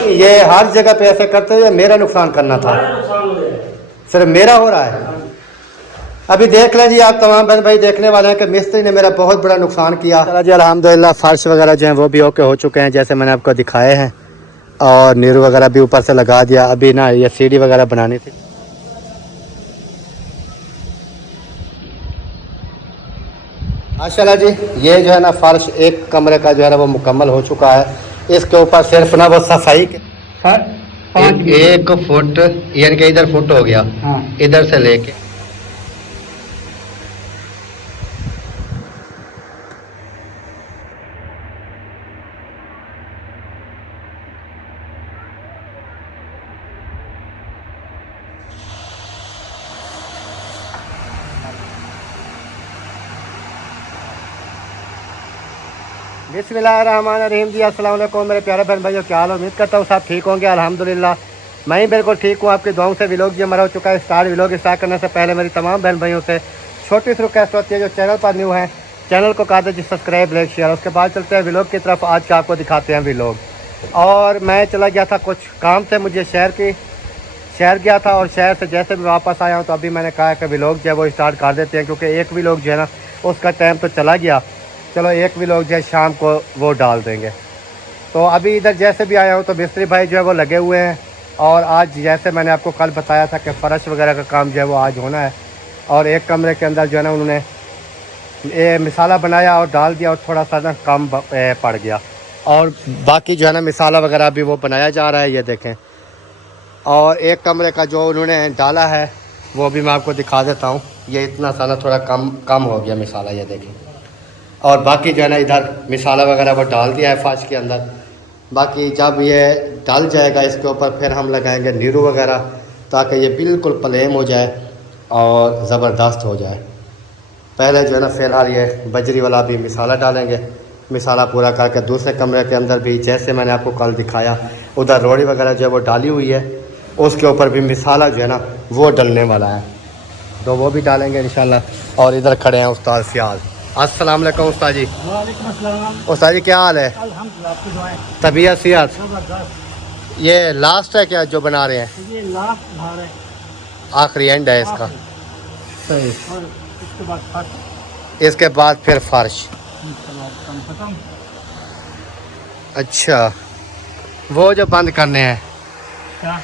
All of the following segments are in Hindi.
नहीं, ये हर जगह पे ऐसे करते हैं, मेरा नुकसान करना था, सिर्फ मेरा हो रहा है। अभी देख लें जी, आप तमाम बहन भाई देखने वाले हैं कि मिस्त्री ने मेरा बहुत बड़ा नुकसान किया। चला जी अल्हम्दुलिल्लाह, फर्श वगैरह जो हैं वो भी ओके हो चुके हैं जैसे मैंने आपको दिखाए हैं, और नीरू वगैरह भी ऊपर से लगा दिया। अभी ना ये सीढ़ी वगैरह बनानी थी। माशाल्लाह जी, ये जो है ना फर्श एक कमरे का जो है ना वो मुकम्मल हो चुका है। इसके ऊपर सिर्फ ना वो सफाई एक फुट, यानी कि इधर फुट हो गया, हाँ। इधर से लेके बिस्मिल्लाहिर्रहमानिर्रहीम जी, अस्सलाम वालेकुम मेरे प्यारे बहन भाइयों, क्या हाल? उम्मीद करता हूँ सब ठीक होंगे। अल्हम्दुलिल्लाह मैं ही बिल्कुल ठीक हूँ। आपकी दुआओं से व्लॉग जो हमारा हो चुका है स्टार्ट। व्लॉग स्टार्ट करने से पहले मेरी तमाम बहन भाइयों से छोटी सी रिक्वेस्ट होती है, जो चैनल पर न्यू है चैनल को कर दीजिए सब्सक्राइब, लाइक, शेयर। उसके बाद चलते हैं व्लॉग की तरफ। आज का आपको दिखाते हैं व्लॉग। और मैं चला गया था, कुछ काम थे मुझे शहर गया था, और शहर से जैसे भी वापस आया हूँ तो अभी मैंने कहा कि व्लॉग जो है वो स्टार्ट कर देते हैं, क्योंकि एक व्लॉग जो है ना उसका टाइम तो चला गया। चलो एक व्लॉग जो है शाम को वो डाल देंगे। तो अभी इधर जैसे भी आया हूँ तो मिस्त्री भाई जो है वो लगे हुए हैं, और आज जैसे मैंने आपको कल बताया था कि फ़र्श वगैरह का काम जो है वो आज होना है। और एक कमरे के अंदर जो है ना उन्होंने ये मिसाला बनाया और डाल दिया, और थोड़ा सा ना कम पड़ गया, और बाकी जो है ना मिसाला वगैरह भी वो बनाया जा रहा है, ये देखें। और एक कमरे का जो उन्होंने डाला है वो भी मैं आपको दिखा देता हूँ। ये इतना सा ना थोड़ा कम हो गया मिसाला, ये देखें। और बाकी जो है ना इधर मिसाला वगैरह वो डाल दिया है फर्श के अंदर। बाकी जब ये डाल जाएगा इसके ऊपर फिर हम लगाएंगे नीरू वगैरह, ताकि ये बिल्कुल प्लेन हो जाए और ज़बरदस्त हो जाए। पहले जो है ना फ़िलहाल ये बजरी वाला भी मिसाला डालेंगे। मिसाला पूरा करके दूसरे कमरे के अंदर भी जैसे मैंने आपको कल दिखाया उधर रोड़ी वगैरह जो है वो डाली हुई है, उसके ऊपर भी मिसाला जो है ना वो डलने वाला है, तो वो भी डालेंगे इंशाल्लाह। और इधर खड़े हैं उस्ताद फ़ियाज़। अस्सलाम वालेकुम उस्ताद जी। वालेकुम अस्सलाम। उस्ताद जी क्या हाल है? अल्हम्दुलिल्लाह, आपकी दुआएं। तबीयत सेहत? जबरदस्त। ये लास्ट है क्या जो बना रहे हैं? ये लास्ट भार है, आखिरी एंड है इसका? सही। और इसके बाद फर्श, इसके बाद फिर फर्श। इसके बाद काम खत्म। अच्छा, वो जो बंद करने हैं, क्या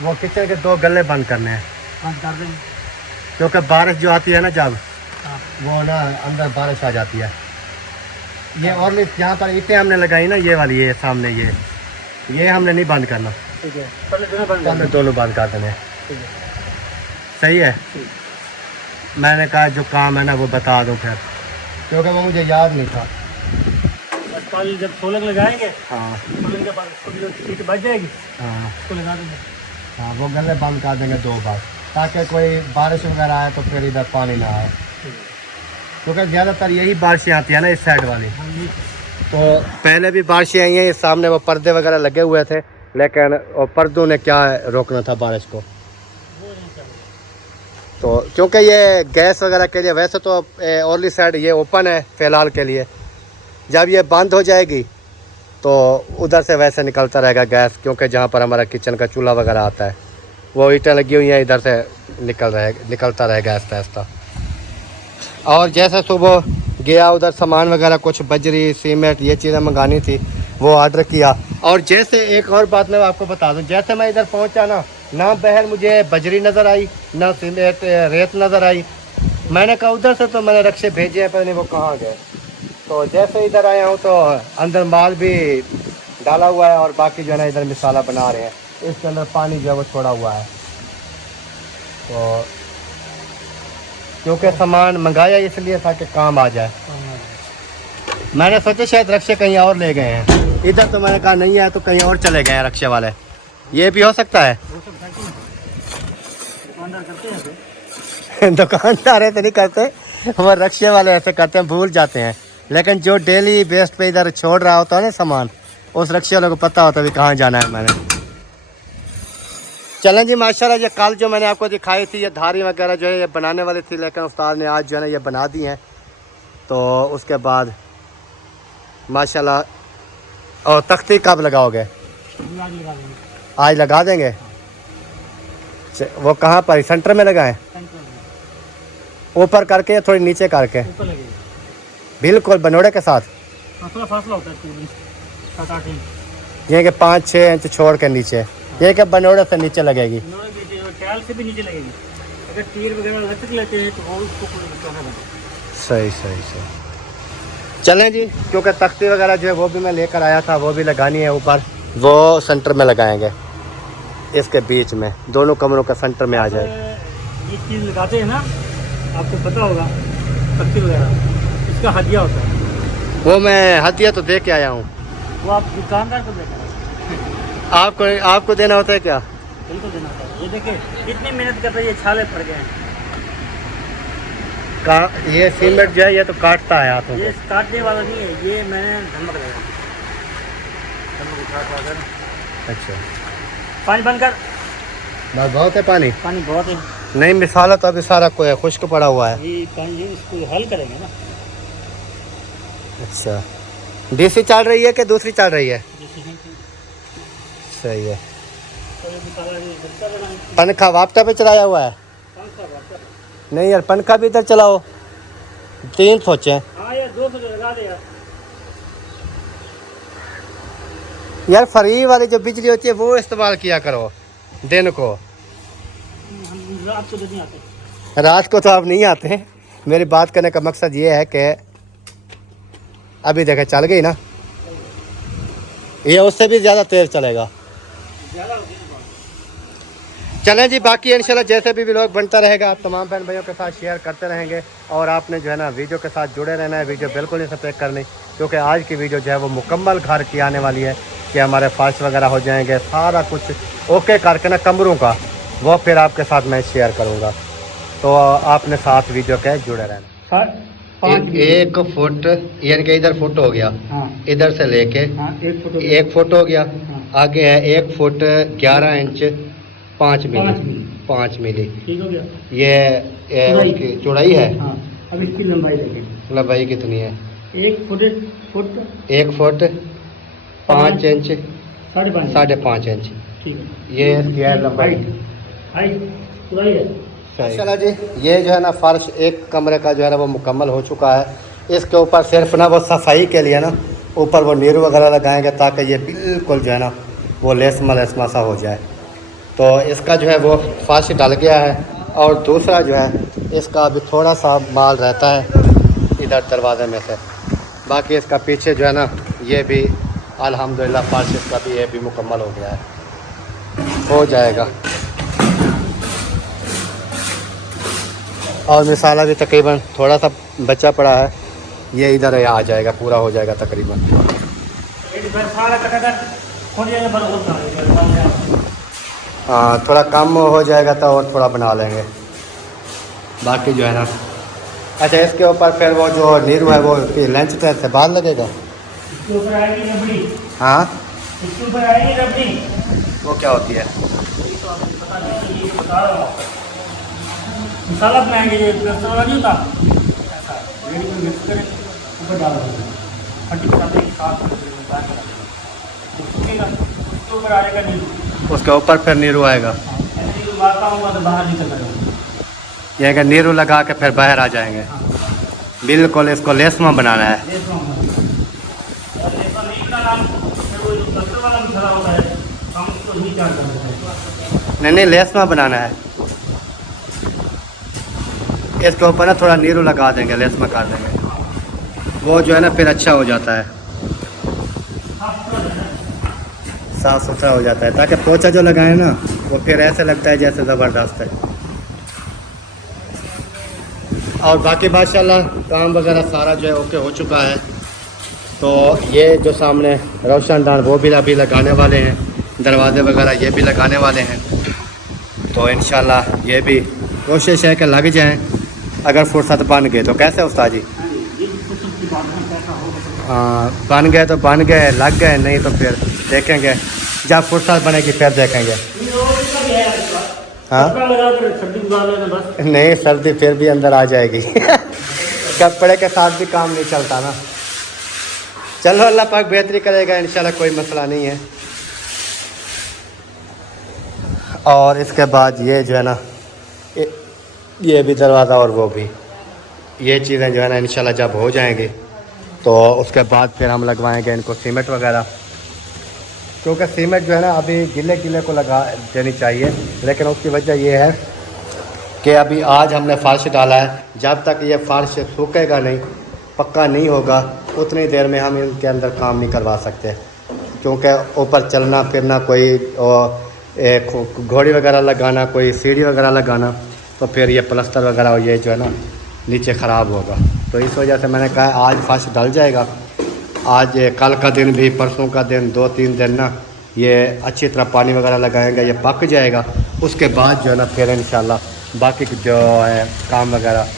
वो किचन के 2 गल्ले बंद करने हैं, बंद कर देंगे? क्योंकि बारिश जो आती है ना जब, हाँ। वो ना अंदर बारिश आ जाती है। ये और यहाँ पर ईंटें हमने लगाई ना, ये वाली, ये सामने ये हमने नहीं बंद करना, ठीक है, पहले दोनों बंद कर हमने दोनों बंद कर देने हैं। ठीक है, सही है। ठीक। मैंने कहा जो काम है ना वो बता दूँ फिर, क्योंकि वो मुझे याद नहीं था। बस कल जब सोलर लगाएंगे, हाँ सोलर के बाद उसको जो सीट बच जाएगी हाँ उसको लगा देंगे। हाँ, वो गले बंद कर देंगे 2 बार, ताकि कोई बारिश वगैरह आए तो फिर इधर पानी ना आए, ठीक है। क्योंकि ज़्यादातर यही बारिशें आती है ना इस साइड वाली। हाँ, ये तो पहले भी बारिशें आई हैं, इस सामने वो पर्दे वगैरह लगे हुए थे, लेकिन और पर्दों ने क्या रोकना था बारिश को। वो नहीं चाहिए। तो क्योंकि ये गैस वगैरह के लिए, वैसे तो ओरली साइड ये ओपन है फ़िलहाल के लिए, जब ये बंद हो जाएगी तो उधर से वैसे निकलता रहेगा गैस, क्योंकि जहाँ पर हमारा किचन का चूल्हा वगैरह आता है वो ईंटें लगी हुई हैं, इधर से निकलता रहेगा आहिस्ता आहिस्ता। और जैसे सुबह गया उधर सामान वगैरह कुछ बजरी सीमेंट ये चीज़ें मंगानी थी, वो ऑर्डर किया। और जैसे एक और बात मैं आपको बता दूं, जैसे मैं इधर पहुंचा ना बहर मुझे बजरी नज़र आई, ना सीमेंट रेत नज़र आई। मैंने कहा उधर से तो मैंने रक्शे भेजे हैं, पता नहीं वो कहाँ गए। तो जैसे इधर आया हूँ तो अंदर माल भी डाला हुआ है, और बाकी जो है ना इधर मिसाला बना रहे हैं, इसके अंदर पानी जो है वो छोड़ा हुआ है। तो क्योंकि सामान मंगाया इसलिए था कि काम आ जाए। मैंने सोचा शायद रक्शे कहीं और ले गए हैं, इधर तो मैंने कहा नहीं है तो कहीं और चले गए हैं रक्शे वाले, ये भी हो सकता है। दुकानदार करते हैं दुकानदार ऐसे नहीं करते, हमारे रक्शे वाले ऐसे करते हैं, भूल जाते हैं। लेकिन जो डेली बेस्ट पे इधर छोड़ रहा होता है ना सामान, उस रक्शे वाले को पता होता है कहाँ जाना है। मैंने चलें जी माशाल्लाह, ये कल जो मैंने आपको दिखाई थी ये धारी वगैरह जो है ये बनाने वाली थी, लेकिन उस्ताद ने आज जो है ना ये बना दी हैं। तो उसके बाद माशाल्लाह। और तख्ती कब लगाओगे? अभी आज लगा देंगे। आज लगा देंगे। वो कहाँ पर, सेंटर में लगाएं? सेंटर में। ऊपर करके या थोड़ी नीचे करके? ऊपर लगेगा। बिल्कुल बनोड़े के साथ? हाँ, थोड़ा फासला होता है 7-8 इंच। ये कि 5-6 इंच छोड़ के नीचे, ये कि बनोड़े से नीचे लगेगी? टाइल से भी नीचे लगेगी। अगर तीर वगैरह लटक लेते हैं तो वो उसको कोई नुकसान नहीं। सही सही सही। चलें जी, क्योंकि तख्ती वगैरह जो है वो भी मैं लेकर आया था, वो भी लगानी है ऊपर, वो सेंटर में लगाएंगे, इसके बीच में, दोनों कमरों का सेंटर में आ जाए। ये चीज़ लगाते हैं ना, आपको पता होगा, तख्ती वगैरह इसका हदिया होता है। वो मैं हदिया तो दे के आया हूँ। वो आप दुकानदार को देना है। आपको देना होता है क्या? बिल्कुल देना होता है। ये देखिए कितनी मेहनत कर रही है, छाले पड़ गए हैं। ये सीमेंट जो है ये तो काटता है हाथों ये को। काटने वाला नहीं है, ये मैंने धमक लगाया। अच्छा, पानी बंद कर। बस बहुत है पानी? पानी बहुत है। नहीं मिसाला तो अभी सारा कोई खुश्क पड़ा हुआ है। ये पानी इसको हल करेंगे ना। अच्छा, डीसी चल रही है कि दूसरी चल रही है? सही है। पंखा वापटा पे चलाया हुआ है? नहीं यार, पंखा भी इधर चलाओ। 3 सोचे। हाँ यार, 200 लगा दे यार फ्री वाली जो बिजली होती है वो इस्तेमाल किया करो दिन को। हम रात को नहीं आते। रात को तो आप नहीं आते। मेरी बात करने का मकसद ये है कि अभी देखे चल गई ना, ये उससे भी ज़्यादा तेज चलेगा। चलें जी, बाकी इंशाल्लाह जैसे भी व्लॉग बनता रहेगा आप तमाम बहन भाइयों के साथ शेयर करते रहेंगे। और आपने जो है ना वीडियो के साथ जुड़े रहना है, वीडियो बिल्कुल नहीं स्किप करनी, क्योंकि आज की वीडियो जो है वो मुकम्मल घर की आने वाली है कि हमारे फर्श वगैरह हो जाएंगे, सारा कुछ ओके करके ना कमरों का, वो फिर आपके साथ मैं शेयर करूँगा। तो आपने साथ वीडियो के जुड़े रहना। 1 फुट यानी कि इधर फुट हो गया। हाँ। इधर से लेके 1 फुट हो गया। हाँ। आगे है 1 फुट 11 इंच 5 मिली। ठीक हो गया। ये उसकी चौड़ाई है। हाँ। अब इसकी लंबाई देखें। लंबाई कितनी है? 1 फुट 1 फुट 5 इंच 5.5 इंच। ठीक है। ये इसकी है लंबाई। हाइट चौड़ाई है। चला जी, ये जो है ना फर्श एक कमरे का जो है ना वो मुकम्मल हो चुका है। इसके ऊपर सिर्फ ना वो सफाई के लिए ना ऊपर वो नीरू वगैरह लगाएंगे ताकि ये बिल्कुल जो है ना वो लेसमा सा हो जाए। तो इसका जो है वो फर्श डल गया है। और दूसरा जो है इसका अभी थोड़ा सा माल रहता है इधर दरवाजे में से। बाकी इसका पीछे जो है ना ये भी अल्हम्दुलिल्लाह फर्श इसका भी ये भी मुकम्मल हो गया है, हो जाएगा। और मिसाला भी तकरीबन थोड़ा सा बचा पड़ा है, ये इधर आ जाएगा, पूरा हो जाएगा तकरीबन। हाँ, थोड़ा कम हो जाएगा तो और थोड़ा बना लेंगे। बाकी जो है ना, अच्छा इसके ऊपर फिर वो जो नीरू है वो लंच टाइम से बाद लगेगा। हाँ, वो क्या होती है? मसाला बनाएंगे, ये प्लास्टर वाला नहीं होता, रेडी में मिक्स करें, ऊपर डाल देंगे, फटी बनाते हैं साथ में उसके ऊपर आएगा नीरू। उसके ऊपर फिर नीरू आएगा। नीरू लगाता हूँ तो बाहर निकल जाएगा। ये कि नीरू लगा के फिर बाहर आ जाएंगे। बिल्कुल इसको लेसमा बनाना है। लेसमा नहीं बनाना, फिर वो जो प्लास्टर वाला मसाला होता है हम उसको नहीं चार्ज करते हैं। नहीं लेसमा बनाना है। इसके ऊपर ना थोड़ा नीरू लगा देंगे, लेसमा कर देंगे, वो जो है ना फिर अच्छा हो जाता है, साफ सुथरा हो जाता है, ताकि पोछा जो लगाए ना वो फिर ऐसे लगता है जैसे ज़बरदस्त है। और बाकी माशाल्लाह काम वगैरह सारा जो है ओके हो चुका है। तो ये जो सामने रोशनदान वो भी अभी लगाने वाले हैं, दरवाजे वगैरह ये भी लगाने वाले हैं। तो इंशाल्लाह ये भी कोशिश है कि लग जाएं, अगर फुर्सत बन गए तो। कैसे उस्ताद जी? हाँ, बन गए तो बन गए, लग गए, नहीं तो फिर देखेंगे, जब फुर्सत बनेगी फिर देखेंगे। हाँ, नहीं सर्दी फिर भी अंदर आ जाएगी कपड़े के साथ भी काम नहीं चलता ना। चलो अल्लाह पाक बेहतरी करेगा इंशाल्लाह, कोई मसला नहीं है। और इसके बाद ये जो है ना ये भी दरवाज़ा और वो भी, ये चीज़ें जो है ना इंशाल्लाह जब हो जाएंगी तो उसके बाद फिर हम लगवाएंगे इनको सीमेंट वगैरह, क्योंकि सीमेंट जो है ना अभी गिले गिले को लगा देनी चाहिए। लेकिन उसकी वजह ये है कि अभी आज हमने फर्श डाला है, जब तक ये फर्श सूखेगा नहीं, पक्का नहीं होगा, उतनी देर में हम इनके अंदर काम नहीं करवा सकते, क्योंकि ऊपर चलना फिरना, कोई घोड़ी वगैरह लगाना, कोई सीढ़ी वगैरह लगाना, तो फिर ये प्लस्तर वगैरह और ये जो है ना नीचे ख़राब होगा। तो इस वजह से मैंने कहा आज फर्श डल जाएगा, आज कल का दिन भी, परसों का दिन, 2-3 दिन ना ये अच्छी तरह पानी वगैरह लगाएंगे, ये पक जाएगा। उसके बाद जो है ना फिर इंशाल्लाह बाकी जो है काम वगैरह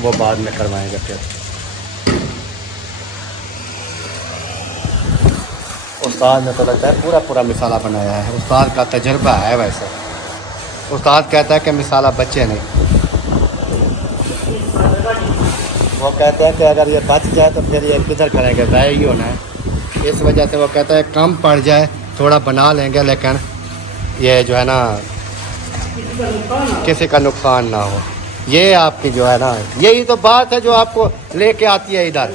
वो बाद में करवाएंगे। फिर उस्ताद ने तो लगता है पूरा पूरा मिसाला बनाया है, उस्ताद का तजर्बा है। वैसे उस्ताद कहता है कि मिसाला बच्चे नहीं, वो कहते हैं कि अगर ये बच जाए तो फिर ये किधर करेंगे, ज़ाया ही होना है। इस वजह से वो कहता है कम पड़ जाए थोड़ा बना लेंगे, लेकिन ये जो है ना किसी का नुकसान ना हो। ये आपकी जो है ना यही तो बात है जो आपको लेके आती है इधर।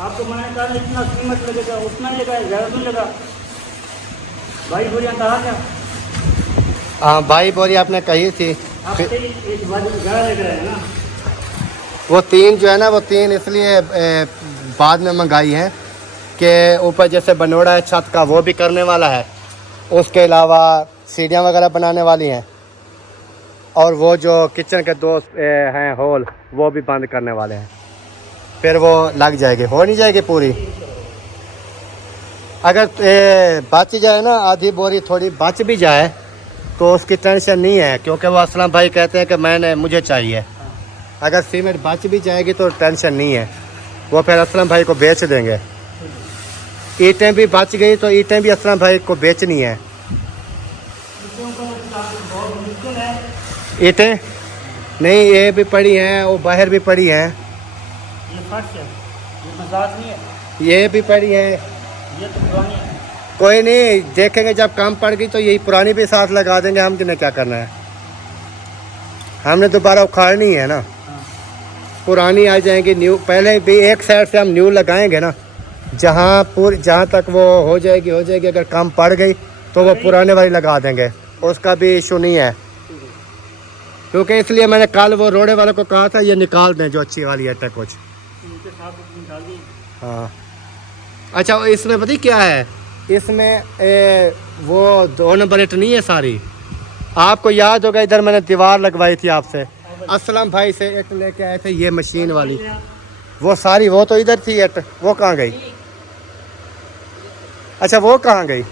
आपको मैंने कहा इतना कीमत लगेगा, उतना ही लगा, ज़्यादा नहीं लगा। भाई बोलियाँ कहा क्या? हाँ भाई बोरी आपने कही थी। आप एक बार ज़्यादा लग रहा है ना। वो 3 जो है ना, वो 3 इसलिए बाद में मंगाई है कि ऊपर जैसे बनोड़ा है छत का, वो भी करने वाला है, उसके अलावा सीढ़ियाँ वगैरह बनाने वाली हैं, और वो जो किचन के 2 हैं होल वो भी बंद करने वाले हैं। फिर वो लग जाएगी, हो नहीं जाएगी पूरी। अगर बच जाए ना, आधी बोरी थोड़ी बच भी जाए तो उसकी टेंशन नहीं है, क्योंकि वो असलम भाई कहते हैं कि मुझे चाहिए। अगर सीमेंट बच भी जाएगी तो टेंशन नहीं है, वो फिर असलम भाई को बेच देंगे। ईंटें भी बच गई तो ईंटें भी असलम भाई को बेचनी है। ईंटें नहीं, ये भी पड़ी हैं, वो बाहर भी पड़ी हैं, ये फर्श है, ये मजाक नहीं है, ये भी पड़ी है। ये तो पुरानी है। कोई नहीं, देखेंगे जब काम पड़ गई तो यही पुरानी भी साथ लगा देंगे। हम जिन्हें क्या करना है, हमने दोबारा उखाड़नी है ना, पुरानी आ जाएंगी, न्यू पहले भी एक साइड से हम न्यू लगाएंगे ना, जहाँ तक वो हो जाएगी। अगर काम पड़ गई तो वो पुराने वाली लगा देंगे, उसका भी इशू नहीं है। क्योंकि इसलिए मैंने कल वो रोड़े वाले को कहा था ये निकाल दें जो अच्छी वाली है कुछ। हाँ अच्छा, इसमें पता क्या है, इसमें वो 2 नंबर ईंट नहीं है सारी। आपको याद होगा इधर मैंने दीवार लगवाई थी आपसे, असलम भाई से ईंट लेके आए थे, ये मशीन वाली, वो सारी वो तो इधर थी ईंट, वो कहाँ गई? अच्छा वो कहाँ गई?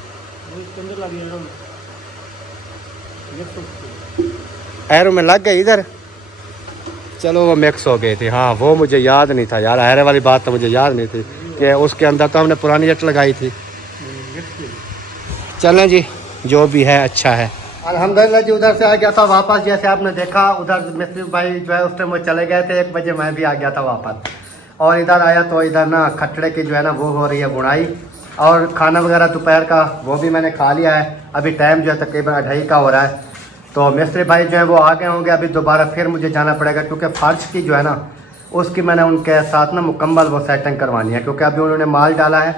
एरो में लग गई इधर। चलो वो मिक्स हो गई थी। हाँ वो मुझे याद नहीं था यार, एरो वाली बात तो मुझे याद नहीं थी कि उसके अंदर तो हमने पुरानी ईंट लगाई थी। चलें जी, जो भी है अच्छा है अल्हम्दुलिल्लाह जी। उधर से आ गया था वापस, जैसे आपने देखा उधर मिस्त्री भाई जो है उस टाइम वो चले गए थे, 1 बजे मैं भी आ गया था वापस। और इधर आया तो इधर ना खटड़े की जो है ना वो हो रही है बुनाई, और खाना वगैरह दोपहर का वो भी मैंने खा लिया है। अभी टाइम जो है तकरीबन 2:30 का हो रहा है, तो मिस्त्री भाई जो है वो आ गए होंगे। अभी दोबारा फिर मुझे जाना पड़ेगा, क्योंकि फर्श की जो है ना उसकी मैंने उनके साथ ना मुकम्मल वो सेटिंग करवानी है, क्योंकि अभी उन्होंने माल डाला है,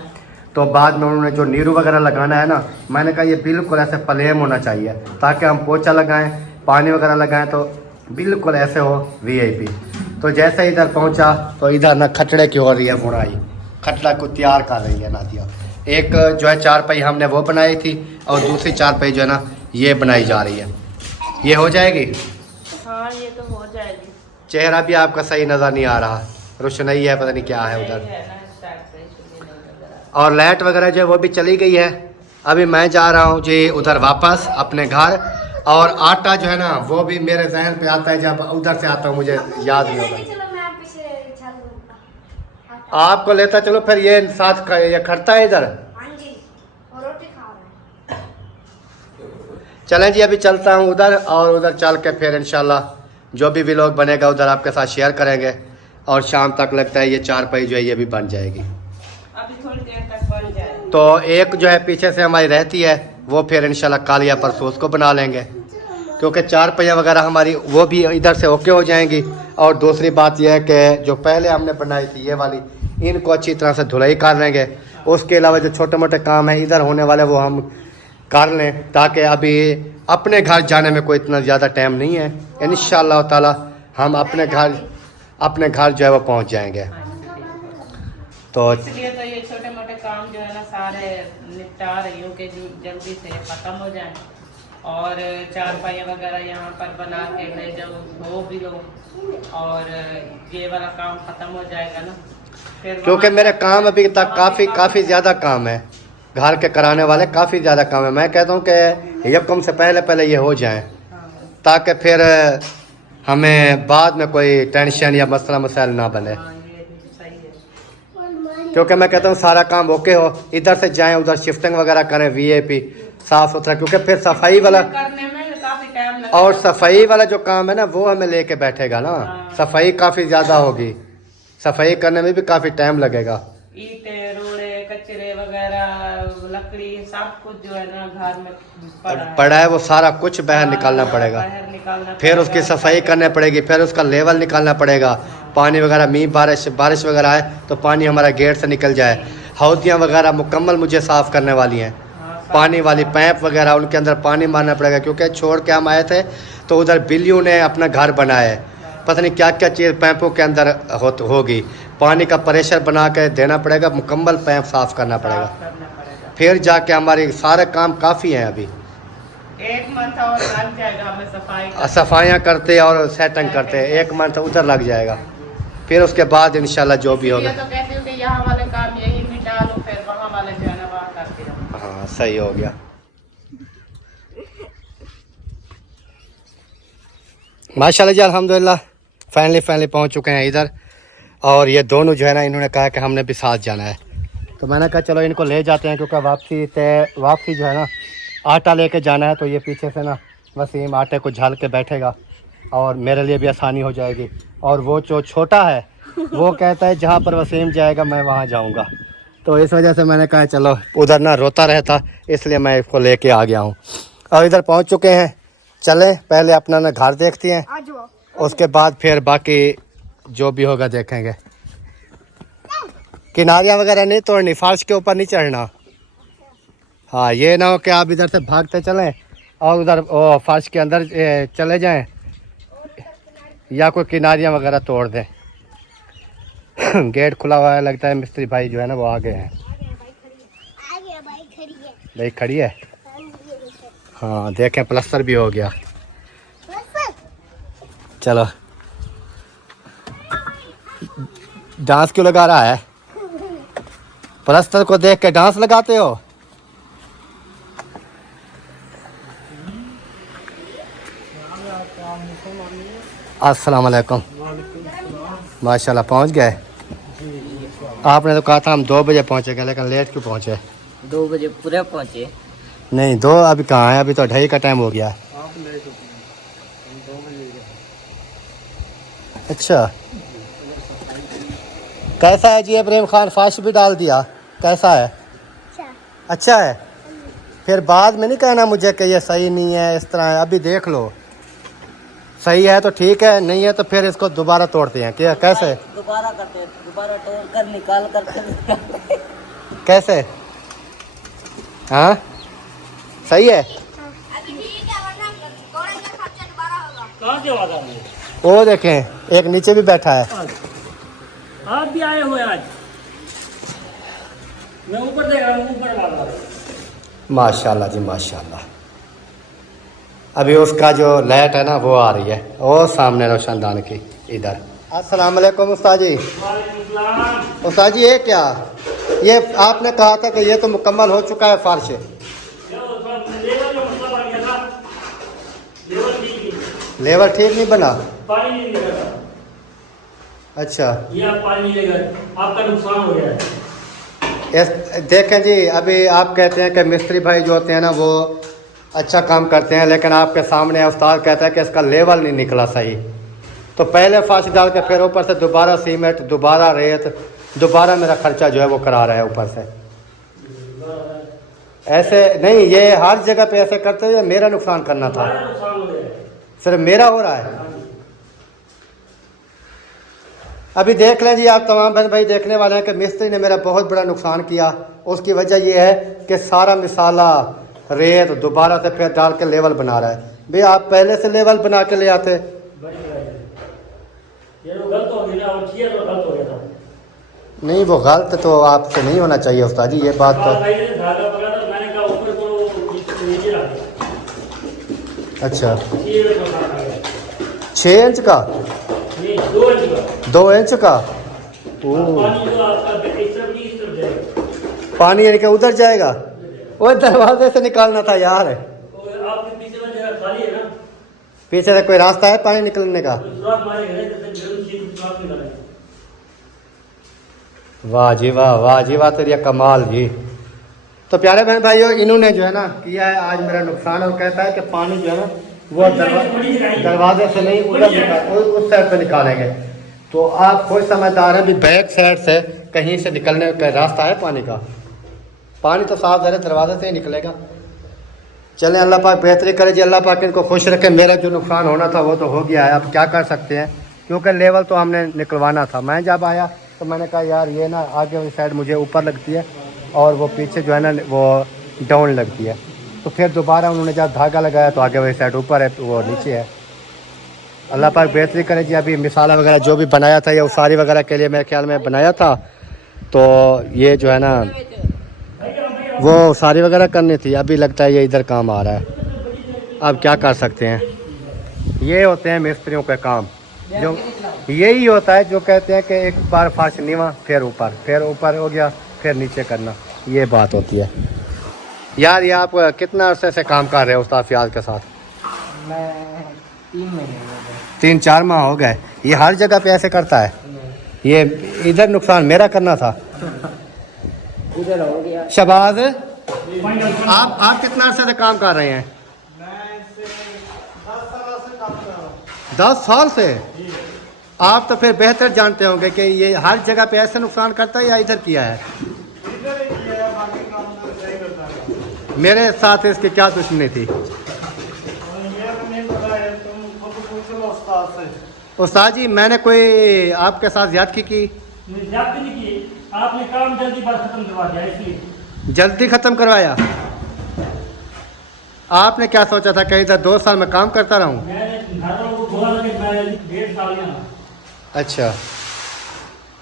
तो बाद में उन्होंने जो नीरू वगैरह लगाना है ना, मैंने कहा ये बिल्कुल ऐसे प्लेन होना चाहिए, ताकि हम पोछा लगाएं, पानी वगैरह लगाएं तो बिल्कुल ऐसे हो VIP। तो जैसे इधर पहुंचा तो इधर ना खटड़े की हो रही है बुनाई, खटड़ा को तैयार कर रही है नादिया। एक जो है 4 पहिया हमने वो बनाई थी, और दूसरी 4 पहिया जो है ना ये बनाई जा रही है। ये हो जाएगी? हाँ ये तो हो जाएगी। चेहरा भी आपका सही नज़र नहीं आ रहा, रोशनाई है, पता नहीं क्या है उधर। और लाइट वगैरह जो है वो भी चली गई है। अभी मैं जा रहा हूँ जी उधर वापस अपने घर, और आटा जो है ना वो भी मेरे जहन पे आता है जब उधर से आता हूँ, मुझे याद नहीं होता। आपको लेता चलो फिर, ये साथ ये खड़ता है इधर। चलें जी, अभी चलता हूँ उधर, और उधर चल के फिर इंशाल्लाह जो भी व्लॉग बनेगा उधर आपके साथ शेयर करेंगे। और शाम तक लगता है ये 4 पहिया जो है ये भी बन जाएगी। अभी थोड़ी देर तक बन जाए। तो एक जो है पीछे से हमारी रहती है, वो फिर इंशाल्लाह कल या परसों उसको बना लेंगे, क्योंकि 4 पहिया वगैरह हमारी वो भी इधर से ओके हो जाएंगी। और दूसरी बात यह है कि जो पहले हमने बनाई थी ये वाली, इनको अच्छी तरह से धुलाई कर लेंगे। उसके अलावा जो छोटे मोटे काम हैं इधर होने वाले वो हम कर लें, ताकि अभी अपने घर जाने में कोई इतना ज़्यादा टाइम नहीं है। इंशाअल्लाह ताला हम अपने घर जो है वो पहुँच जाएंगे। तो इसलिए तो ये छोटे मोटे काम जो है ना सारे निपटा रही हूँ कि जल्दी से ख़त्म हो जाए और 4 पहिया वगैरह यहाँ पर बना के ले जाऊँ, धो भी लो और ये वाला काम ख़त्म हो जाएगा ना फिर। क्योंकि मेरे काम अभी तक काफ़ी ज़्यादा काम है, घर के कराने वाले काफ़ी ज़्यादा काम है। मैं कहता हूँ कि यकम से पहले ये हो जाए, ताकि फिर हमें बाद में कोई टेंशन या मसला मसाइल ना बने। क्योंकि मैं कहता हूँ सारा काम ओके हो, इधर से जाएं उधर शिफ्टिंग वगैरह करें वीआईपी साफ़ सुथरा, क्योंकि फिर सफाई वाला करने में काफ़ी टाइम लगेगा और सफाई वाला जो काम है ना वो हमें लेके बैठेगा ना। सफाई काफ़ी ज़्यादा होगी, सफाई करने में भी काफ़ी टाइम लगेगा। ईंटें रोड़े कचरे वगैरह लकड़ी सब कुछ जो है ना घर में पड़ा है वो सारा कुछ बाहर निकालना पड़ेगा, फिर उसकी सफाई करनी पड़ेगी, फिर उसका लेवल निकालना पड़ेगा। पानी वगैरह मींह बारिश वगैरह आए तो पानी हमारा गेट से निकल जाए। हौदियाँ वगैरह मुकम्मल मुझे साफ़ करने वाली हैं, पानी वाली पैप वगैरह उनके अंदर पानी मारना पड़ेगा, क्योंकि छोड़ के हम आए थे तो उधर बिल्लियों ने अपना घर बनाया है, पता नहीं क्या क्या चीज़ पैपों के अंदर होगी। पानी का प्रेशर बना के देना पड़ेगा, मुकम्मल पैप साफ़ करना पड़ेगा, फिर जाके हमारे सारे काम काफ़ी हैं। अभी 1 मंथ और लग जाएगा हमें सफाइयाँ करते और सेटिंग करते 1 मंथ उधर लग जाएगा, फिर उसके बाद इंशाल्लाह जो भी होगा। तो कहती हूँ कि यहाँ वाले काम यही मिटा लो, फिर वहाँ वाले जो है ना वहाँ करते रहो। हाँ सही हो गया। माशाल्लाह जी अल्हम्दुलिल्लाह फाइनली पहुँच चुके हैं इधर। और ये दोनों जो है ना इन्होंने कहा कि हमने भी साथ जाना है, तो मैंने कहा चलो इनको ले जाते हैं, क्योंकि वापसी जो है ना आटा लेके जाना है। तो ये पीछे से ना वसीम आटे को झाल के बैठेगा और मेरे लिए भी आसानी हो जाएगी। और वो जो छोटा है वो कहता है जहाँ पर वसीम जाएगा मैं वहाँ जाऊँगा, तो इस वजह से मैंने कहा चलो उधर ना रोता रहता, इसलिए मैं इसको लेके आ गया हूँ। और इधर पहुँच चुके हैं, चलें पहले अपना ना घर देखते हैं, उसके बाद फिर बाकी जो भी होगा देखेंगे। किनारियाँ वगैरह नहीं तोड़नी, फर्श के ऊपर नहीं चढ़ना। हाँ ये ना हो कि आप इधर से भागते चलें और उधर फर्श के अंदर चले जाएं या कोई किनारियाँ वगैरह तोड़ दें। गेट खुला हुआ है, लगता है मिस्त्री भाई जो है ना वो आ गए हैं। भाई खड़ी है, हाँ देखें प्लास्टर भी हो गया। चलो डांस क्यों लगा रहा है? प्लास्टर को देख के डांस लगाते हो? अस्सलाम वालेकुम। माशाल्लाह पहुंच गए। आपने तो कहा था हम 2 बजे पहुंचेंगे, लेकिन लेट क्यों पहुंचे? 2 बजे पूरे पहुँचे। नहीं 2 अभी कहाँ है, अभी तो 2:30 का टाइम हो गया है। अच्छा कैसा है जी इब्राहिम खान? फास्ट भी डाल दिया, कैसा है? अच्छा है। फिर बाद में नहीं कहना मुझे कि ये सही नहीं है, इस तरह है। अभी देख लो, सही है तो ठीक है, नहीं है तो फिर इसको दोबारा तोड़ते हैं। क्या कैसे? दोबारा करते हैं, दोबारा तोड़ कर निकाल कर कैसे? हाँ सही है। कहाँ से वादा है? वो देखें एक नीचे भी बैठा है। आप भी आए हुए आज? मैं ऊपर देख रहा हूँ, ऊपर वाला। माशाल्लाह जी माशाल्लाह। अभी उसका जो लाइट है ना वो आ रही है, वो सामने रोशनदान की इधर। अस्सलाम वालेकुम उस्ताद जी। उस्ताद जी ये क्या, ये आपने कहा था कि ये तो मुकम्मल हो चुका है फर्श। लेवल ठीक नहीं बना, पानी नहीं लगेगा। अच्छा ये आप पानी नहीं लगेगा, आपका नुकसान हो गया है। देखें जी, अभी आप कहते हैं कि मिस्त्री भाई जो होते हैं ना वो अच्छा काम करते हैं, लेकिन आपके सामने उस्ताद कहता है कि इसका लेवल नहीं निकला सही। तो पहले फर्श डाल के फिर ऊपर से दोबारा सीमेंट, दोबारा रेत, दोबारा मेरा खर्चा जो है वो करा रहा है ऊपर से। ऐसे नहीं, ये हर जगह पे ऐसे करते हो या मेरा नुकसान करना था? हमारा नुकसान हो गया है। सिर्फ मेरा हो रहा है। अभी देख लें जी, आप तमाम बहन भाई देखने वाले हैं कि मिस्त्री ने मेरा बहुत बड़ा नुकसान किया। उसकी वजह यह है कि सारा मिसाला रेत दोबारा से फिर डाल के लेवल बना रहा है। भाई आप पहले से लेवल बना के ले आते। ये तो गलत हो गया, और किया तो गलत हो गया था। नहीं, वो गलत तो आपसे नहीं होना चाहिए उस्ताद जी, ये बात तो। भाई ने धागा पकड़ा था, मैंने कहा ऊपर को नीचे रख दिया। अच्छा, ये देखो धागा है। 6 इंच का? नहीं, 2 इंच का। 2 इंच का? ओह, पानी जो आपका इस तरफ जाएगा। पानी यानी कि उधर जाएगा? वो दरवाजे से निकालना था यार। और आपके पीछे में जगह खाली है ना, पीछे से कोई रास्ता है पानी निकलने का? तो सुराख मारेगा ना, जैसे जरूर चीज सुराख निकालेगा। वाह जी वाह, वाह जी वाह, तेरी कमाल जी। तो प्यारे बहन भाइयों, इन्होंने जो है ना किया है आज मेरा नुकसान, और कहता है कि पानी जो है ना वो दरवाजे से नहीं उधर उस साइड पे निकालेंगे। तो आप खुद समझदार हैं भी बैक साइड से कहीं से निकलने का रास्ता है पानी का? पानी तो साफ ज़रा दरवाजे से ही निकलेगा। चलें, अल्लाह पाक बेहतरी करे जी, अल्लाह पाक इनको खुश रखे। मेरा जो नुकसान होना था वो तो हो गया है, अब क्या कर सकते हैं, क्योंकि लेवल तो हमने निकलवाना था। मैं जब आया तो मैंने कहा यार ये ना आगे वाली साइड मुझे ऊपर लगती है और वो पीछे जो है ना वो डाउन लगती है। तो फिर दोबारा उन्होंने जब धागा लगाया तो आगे वाली साइड ऊपर है, वो नीचे है। अल्लाह पाक बेहतरी करे जी। अभी मिसाला वगैरह जो भी बनाया था, ये उसारी वगैरह के लिए मेरे ख्याल में बनाया था, तो ये जो है ना वो उसारी वगैरह करनी थी। अभी लगता है ये इधर काम आ रहा है। अब क्या कर सकते हैं, ये होते हैं मिस्त्रियों के काम। जो यही होता है जो कहते हैं कि एक बार फर्श नीवा, फिर ऊपर हो गया, फिर नीचे करना, ये बात होती है। यार ये आप कितना अरसे से काम कर रहे हो उस्ताद फयाज के साथ? मैं 3 महीने हो गए। 3-4 माह हो गए। ये हर जगह पे ऐसे करता है? ये इधर नुकसान मेरा करना था। इधर हो गया। शबाज, आप कितना अरसे से काम कर रहे हैं? 10 साल से? आप तो फिर बेहतर जानते होंगे कि ये हर जगह पे ऐसे नुकसान करता है या इधर किया है? मेरे साथ इसकी क्या दुश्मनी थी? उस्ताद जी, मैंने कोई आपके साथ ज़्यादती की? ज्यादती नहीं की, आपने काम जल्दी बार खत्म करवा दिया इसलिए। जल्दी ख़त्म करवाया? आपने क्या सोचा था कि इधर 2 साल में काम करता रहूं? मैंने घर वालों को बोला था कि मैं 1.5 साल में आना। अच्छा,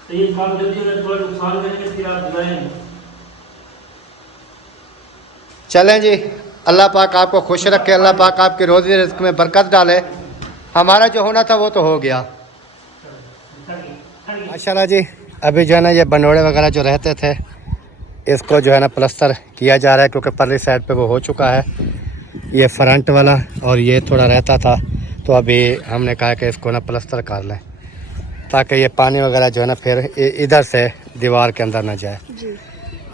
तो ये काम जल्दी हो जाए, थोड़ा नुकसान करके फिर आप बुलाएंगे। चलें जी, अल्लाह पाक आपको खुश रखे, अल्लाह पाक आपकी रोज़ी रिज़्क़ में बरकत डाले। हमारा जो होना था वो तो हो गया माशाल्लाह जी। अभी जो है ना ये बनोड़े वगैरह जो रहते थे, इसको जो है ना प्लस्तर किया जा रहा है, क्योंकि परली साइड पे वो हो चुका है, ये फ्रंट वाला, और ये थोड़ा रहता था। तो अभी हमने कहा कि इसको ना प्लस्तर कर लें, ताकि ये पानी वगैरह जो है ना फिर इधर से दीवार के अंदर ना जाए।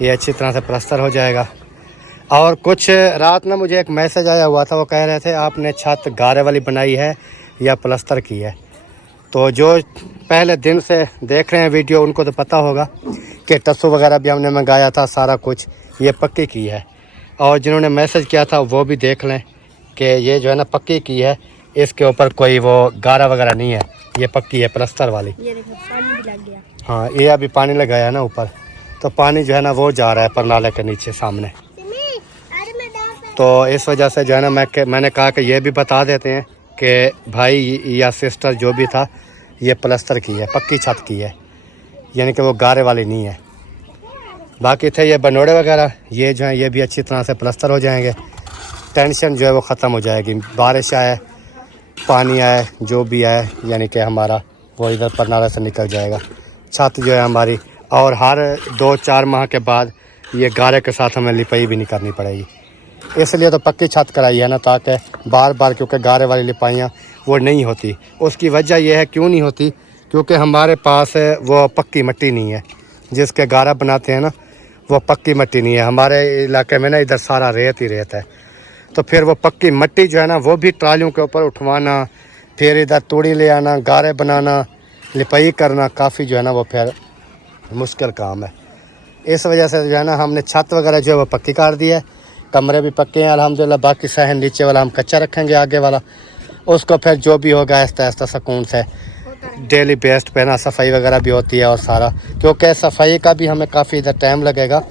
ये अच्छी तरह से प्लस्तर हो जाएगा। और कुछ रात ना मुझे एक मैसेज आया हुआ था, वो कह रहे थे आपने छत गारे वाली बनाई है या प्लस्तर की है? तो जो पहले दिन से देख रहे हैं वीडियो उनको तो पता होगा कि टस्सू वगैरह भी हमने मंगाया था, सारा कुछ ये पक्की की है। और जिन्होंने मैसेज किया था वो भी देख लें कि ये जो है ना पक्की की है, इसके ऊपर कोई वो गारा वगैरह नहीं है, ये पक्की है प्लस्तर वाली। ये देखो पानी भी लग गया। हाँ, ये अभी पानी लगाया ना ऊपर, तो पानी जो है ना वो जा रहा है परनाले के नीचे सामने। तो इस वजह से जो है ना मैंने कहा कि ये भी बता देते हैं कि भाई या सिस्टर जो भी था, ये प्लस्तर की है, पक्की छत की है, यानी कि वो गारे वाली नहीं है। बाकी थे ये बनोड़े वगैरह, ये जो हैं ये भी अच्छी तरह से प्लस्तर हो जाएंगे। टेंशन जो है वो ख़त्म हो जाएगी, बारिश आए पानी आए जो भी आए, यानी कि हमारा वो इधर परनाले से निकल जाएगा। छत जो है हमारी, और हर 2-4 माह के बाद ये गारे के साथ हमें लिपाई भी नहीं करनी पड़ेगी। इसलिए तो पक्की छत कराई है ना, ताकि बार बार, क्योंकि गारे वाली लिपाइयाँ वो नहीं होती। उसकी वजह यह है क्यों नहीं होती, क्योंकि हमारे पास वो पक्की मिट्टी नहीं है, जिसके गारा बनाते हैं ना वो पक्की मिट्टी नहीं है। हमारे इलाके में ना इधर सारा रेत ही रेत है, तो फिर वो पक्की मिट्टी जो है ना वो भी ट्रालियों के ऊपर उठवाना, फिर इधर तूड़ी ले आना, गारे बनाना, लिपाई करना, काफ़ी जो है ना वो फिर मुश्किल काम है। इस वजह से जो है ना हमने छत वगैरह जो है वो पक्की कर दी है। कमरे भी पक्के हैं अल्हम्दुलिल्लाह। बाकी सहन नीचे वाला हम कच्चा रखेंगे, आगे वाला उसको फिर जो भी होगा आहिस्ता आहिस्ता सुकून से डेली बेस्ड पे ना सफाई वगैरह भी होती है और सारा, क्योंकि सफाई का भी हमें काफ़ी इधर टाइम लगेगा।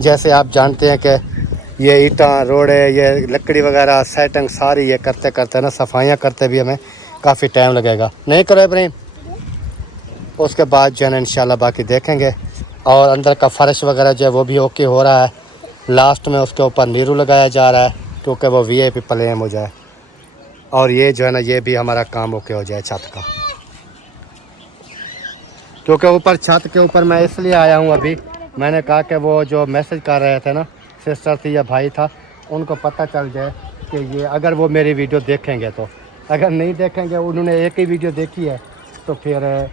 जैसे आप जानते हैं कि ये ईंटा रोड़े ये लकड़ी वगैरह सेटिंग सारी ये करते करते ना सफाइयाँ करते भी हमें काफ़ी टाइम लगेगा। नहीं करो इब्राहिम, उसके बाद जो है ना इंशाल्लाह बाकी देखेंगे। और अंदर का फ़र्श वगैरह जो है वो भी ओके हो रहा है। लास्ट में उसके ऊपर नीरू लगाया जा रहा है क्योंकि वो VIP प्लेन हो जाए। और ये जो है ना ये भी हमारा काम ओके हो जाए छत का, क्योंकि ऊपर छत के ऊपर मैं इसलिए आया हूँ अभी। मैंने कहा कि वो जो मैसेज कर रहे थे ना सिस्टर थी या भाई था, उनको पता चल जाए कि ये अगर वो मेरी वीडियो देखेंगे तो, अगर नहीं देखेंगे उन्होंने एक ही वीडियो देखी है तो फिर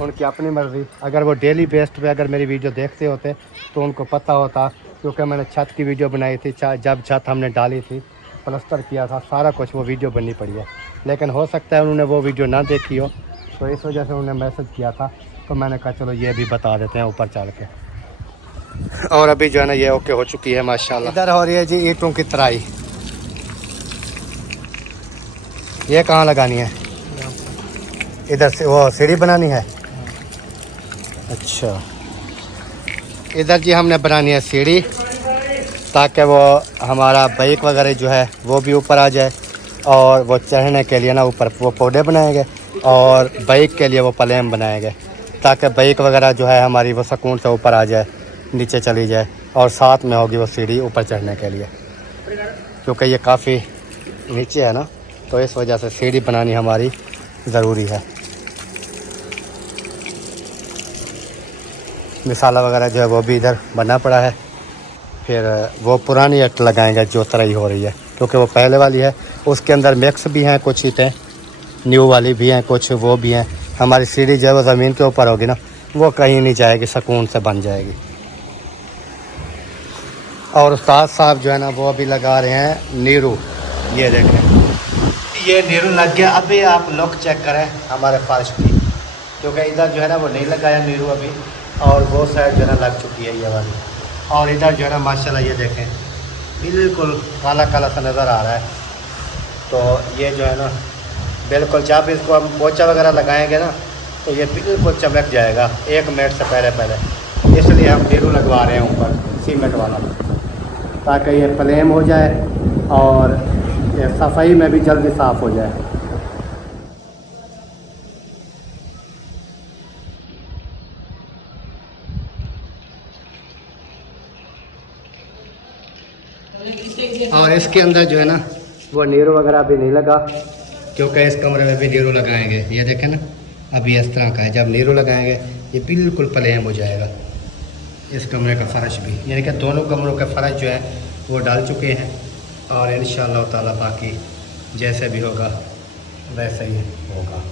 उनकी अपनी मर्ज़ी। अगर वो डेली बेस्ड पे अगर मेरी वीडियो देखते होते तो उनको पता होता, क्योंकि मैंने छत की वीडियो बनाई थी जब छत हमने डाली थी, प्लस्तर किया था, सारा कुछ वो वीडियो बननी पड़ी है। लेकिन हो सकता है उन्होंने वो वीडियो ना देखी हो, तो इस वजह से उन्होंने मैसेज किया था। तो मैंने कहा चलो ये भी बता देते हैं ऊपर चल के। और अभी जो है ना ये ओके हो चुकी है माशाल्लाह। इधर हो रही है जी ईंटों की तराई। ये कहाँ लगानी है? इधर से वो सीढ़ी बनानी है। अच्छा, इधर जी हमने बनानी है सीढ़ी, ताकि वो हमारा बाइक वगैरह जो है वो भी ऊपर आ जाए। और वो चढ़ने के लिए ना ऊपर वो पौधे बनाएंगे और बाइक के लिए वो प्लेन बनाएंगे, ताकि बाइक वगैरह जो है हमारी वो सुकून से ऊपर आ जाए, नीचे चली जाए। और साथ में होगी वो सीढ़ी ऊपर चढ़ने के लिए, क्योंकि ये काफ़ी नीचे है ना, तो इस वजह से सीढ़ी बनानी हमारी ज़रूरी है। मिसाला वगैरह जो है वो भी इधर बना पड़ा है। फिर वो पुरानी ईंट लगाएंगे जो तराई हो रही है, क्योंकि वो पहले वाली है, उसके अंदर मिक्स भी हैं कुछ ईंटें, न्यू वाली भी हैं कुछ, वो भी हैं। हमारी सीढ़ी जो है वो ज़मीन के ऊपर होगी ना, वो कहीं नहीं जाएगी, सुकून से बन जाएगी। और उस्ताद साहब जो है ना वो अभी लगा रहे हैं नीरू। ये देखें, ये नीरू लग गया। अभी आप लुक चेक करें हमारे फर्श की, क्योंकि इधर जो है ना वो नहीं लगाया नीरू अभी, और वो साइड जो है ना लग चुकी है ये वाली। और इधर जो है ना माशाल्लाह ये देखें बिल्कुल काला काला सा नज़र आ रहा है। तो ये जो है ना बिल्कुल जब इसको हम पोछा वगैरह लगाएंगे ना तो ये बिल्कुल चमक जाएगा 1 मिनट से पहले। इसलिए हम नीरू लगवा रहे हैं ऊपर सीमेंट वाला, ताकि ये प्लेन हो जाए और ये सफाई में भी जल्दी साफ़ हो जाए। और इसके अंदर जो है ना वो नीरू वगैरह अभी नहीं लगा, क्योंकि इस कमरे में भी नीरू लगाएंगे। ये देखें ना अभी इस तरह का है, जब नीरू लगाएंगे ये बिल्कुल प्लेन हो जाएगा। इस कमरे का फ़र्श भी, यानी कि दोनों कमरों का फ़र्श जो है वो डाल चुके हैं। और इंशाअल्लाह ताला बाकी जैसे भी होगा वैसे ही होगा।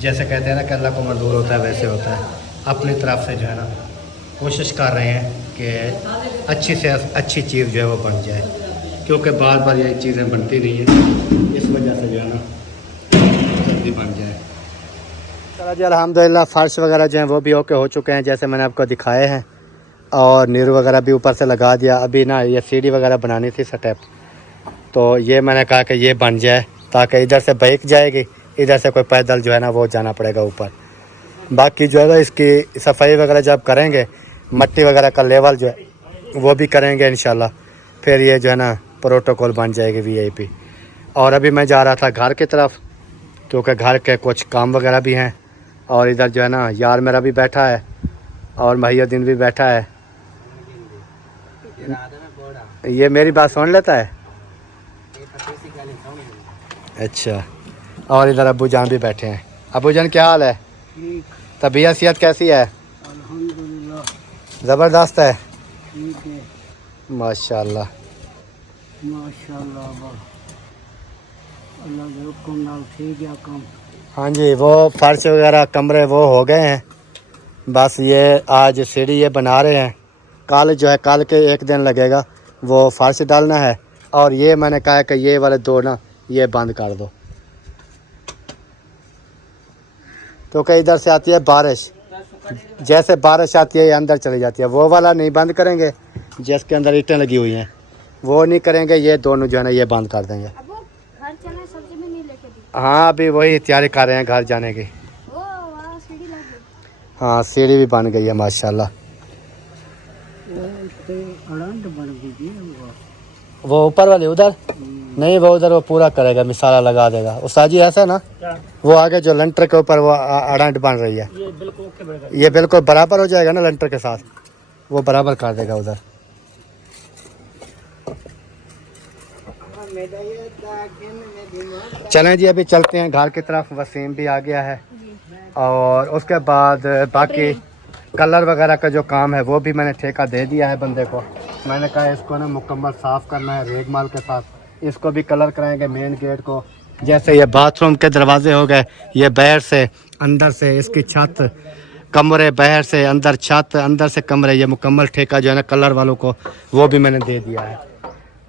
जैसे कहते हैं ना कि अल्लाह को मंजूर होता है वैसे होता है। अपनी तरफ से जो है ना कोशिश कर रहे हैं कि अच्छी से अच्छी चीज़ जो है वो बन जाए, क्योंकि बार बार ये चीज़ें बनती नहीं हैं, इस वजह से जो है ना जल्दी बन जाए। चलो जी अल्हम्दुलिल्लाह फ़र्श वगैरह जो हैं वो भी ओके हो चुके हैं, जैसे मैंने आपको दिखाए हैं। और नीरू वगैरह भी ऊपर से लगा दिया। अभी ना ये सीढ़ी वगैरह बनानी थी स्टेप, तो ये मैंने कहा कि ये बन जाए, ताकि इधर से बाइक जाएगी, इधर से कोई पैदल जो है ना वो जाना पड़ेगा ऊपर। बाकी जो है ना इसकी सफाई वगैरह जब करेंगे, मट्टी वगैरह का लेवल जो है वो भी करेंगे इंशाल्लाह, फिर ये जो है ना प्रोटोकॉल बन जाएगी VIP। और अभी मैं जा रहा था घर की तरफ, क्योंकि घर के कुछ काम वगैरह भी हैं। और इधर जो है ना यार मेरा भी बैठा है और महिउद्दीन भी बैठा है। ये मेरी बात सुन लेता है। अच्छा, और इधर अब्बू जान भी बैठे हैं। अब्बू जान क्या हाल है? तबीयत सेहत कैसी है? ज़बरदस्त है, माशाल्लाह माशाल्लाह। अल्लाह के हुक्म नाल ठीक है काम। हाँ जी, वो फर्श वगैरह कमरे वो हो गए हैं, बस ये आज सीढ़ी ये बना रहे हैं। कल जो है कल के 1 दिन लगेगा वो फर्श डालना है। और ये मैंने कहा है कि ये वाले 2 ना ये बंद कर दो, क्योंकि इधर से आती है बारिश, जैसे बारिश आती है ये अंदर चली जाती है। वो वाला नहीं बंद करेंगे, जिसके अंदर ईंटें लगी हुई हैं वो नहीं करेंगे, ये दोनों जो है ना ये बंद कर देंगे। अब वो घर चले सब्जी में नहीं लेके दी। हाँ अभी वही तैयारी कर रहे हैं घर जाने की। ओ वाह सीढ़ी लग गई। हाँ सीढ़ी भी बन गई है माशाल्लाह। वो ऊपर वाले उधर नहीं, वो उधर वो पूरा करेगा, मिसाला लगा देगा उस्ताद जी, ऐसा ना क्या वो आगे जो लंटर के ऊपर वो अड़ांट बन रही है ये बिल्कुल ओके बढ़ेगा। ये बिल्कुल बराबर हो जाएगा ना लंटर के साथ, वो बराबर कर देगा उधर। चलें जी अभी चलते हैं घर की तरफ, वसीम भी आ गया है और उसके बाद बाकी कलर वगैरह का जो काम है वो भी मैंने ठेका दे दिया है बंदे को। मैंने कहा इसको ना मुकम्मल साफ़ करना है रेगमाल के साथ, इसको भी कलर कराएंगे मेन गेट को, जैसे ये बाथरूम के दरवाजे हो गए, ये बाहर से अंदर से इसकी छत, कमरे बाहर से अंदर छत, अंदर से कमरे, ये मुकम्मल ठेका जो है ना कलर वालों को वो भी मैंने दे दिया है।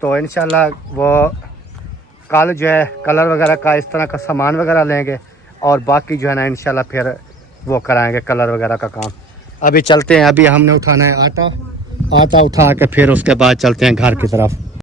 तो इंशाल्लाह वो कल जो है कलर वगैरह का इस तरह का सामान वगैरह लेंगे और बाकी जो है ना इंशाल्लाह फिर वो कराएंगे कलर वगैरह का काम। अभी चलते हैं, अभी हमने उठाना है आटा, आटा उठा के फिर उसके बाद चलते हैं घर की तरफ।